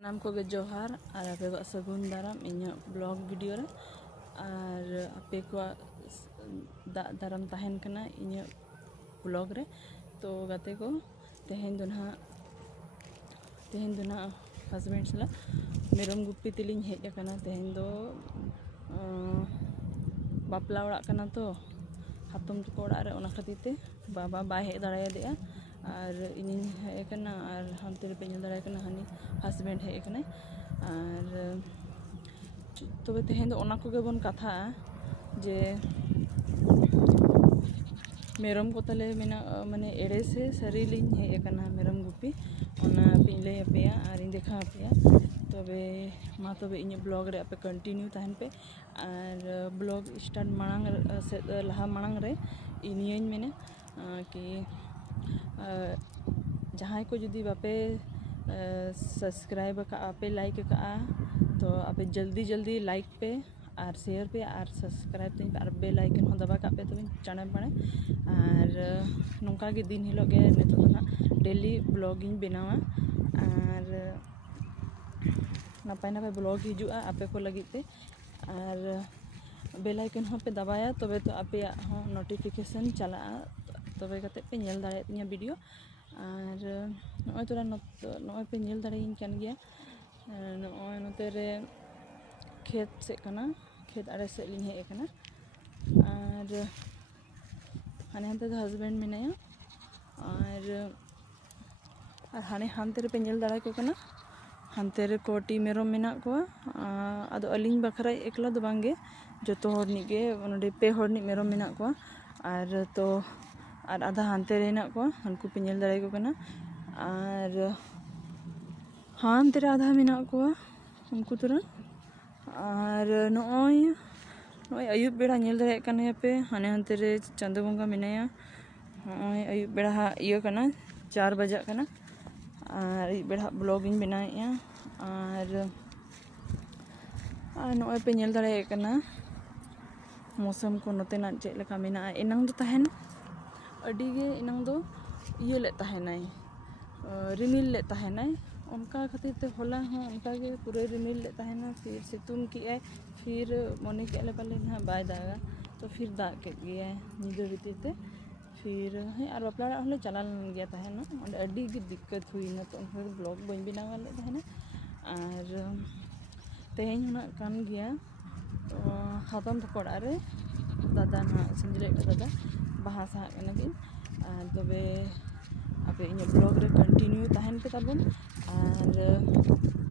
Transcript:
नाम को जोहार और आपे को सगुन दाराम इन ब्लॉग वीडियो रे और आपे को दाराम तहन कना इन ब्लॉग रे। तो गाते को तेहेन दो ना हस्बैंड सला मेरम गुप्पी तिलिंग हेज अकना। तेहेन दो बापला ओड़ा कना तो हातम तको ओड़ा रे, ओना खातिर ते बाबा बाय हेज दाड़ायादेआ और इनिन हेज कना और हानते रे पे नेल दाड़ाय कना हानी हस्बैंड हेज कना। और तबे तेहेन दो ओना कोगे बोन कथा जे मेरम को तले मेना माने एड़े से सारी लिंग हेज कना मेरम गुप्पी ओना पे लay आपेया और इन देखा आपेया। तबे मा तबे इन ब्लॉग रे आपे कंटिन्यू तहन पे और ब्लॉग स्टार्ट मांग से लहा मांग रे इनियन मेने कि जहां को जुदी बापे सब्सक्राइब का पे लाइक का तो आपे जल्दी जल्दी लाइक पे और शेयर पे और सब्सक्राइब पे और बेल आइकन हो दबा का पे तो चाणे बाणे और नोंका गे दिन हिलो गे नेतो तो ना डेली ब्लॉगिंग बनावा और नापाय नापाय ब्लॉग हिजुआ आपे को लगी ते और बेल आइकन हो पे दबाया तबे तो आपे हो नोटिफिकेशन चला तबे कते पे नेल दाड़े तिया वीडियो। और नय तोरा नय पे नेल दाड़ेइन कान गया नय नोते रे खेत से कना खेत आड़े से लिंग हेज कना और हाने हानते दो हस्बैंड मेनाया और हाने हानते रे पे नेल दाड़ाय को कना हानते रे कोटी मेरम मेना को आदो अलिंग बखरा एकला दो बांगे जतो हरनी गे नोडे पे हरनी मेरम मेना को और तो और आधा हानते रे हेना को हानकु पे नेल दाड़ाय को कना और हानते रे आधा मेना को उनको तुरंत और नय अयुब बेड़ा नेल दाड़े कने पे हाने हानते रे चांदो बंगा मेनाया नय अयुब बेड़ा इयो कना 4 बजा कना और अयुब बेड़ा ब्लॉगिंग बनाया और नय पे नेल दाड़े कना मौसम को नोते ना चेक लेका मेना एनांग दो तहन अडी गे एनांग दो इयो ले तहनाय रिमिल ले तहनाय उनका खातिर ते होला हो उनका गे पूरे रिमिल ले तहना फिर सितुंग की आय फिर मने के ले पाले ना बाय दागा तो फिर दाग के गया निदो भीतर ते फिर और बापला हले चला गया तहना और अडी गे दिक्कत हुईना तो उनका ब्लॉग बन बनावा ले तहना। और तेहेन होना कान गया हातम तको ओड़ा रे दादा ना सिंजले दादा बाहा साहा कना किन तबे आपे इन ब्लॉग रे कंटिन्यू तहन पे ताबन और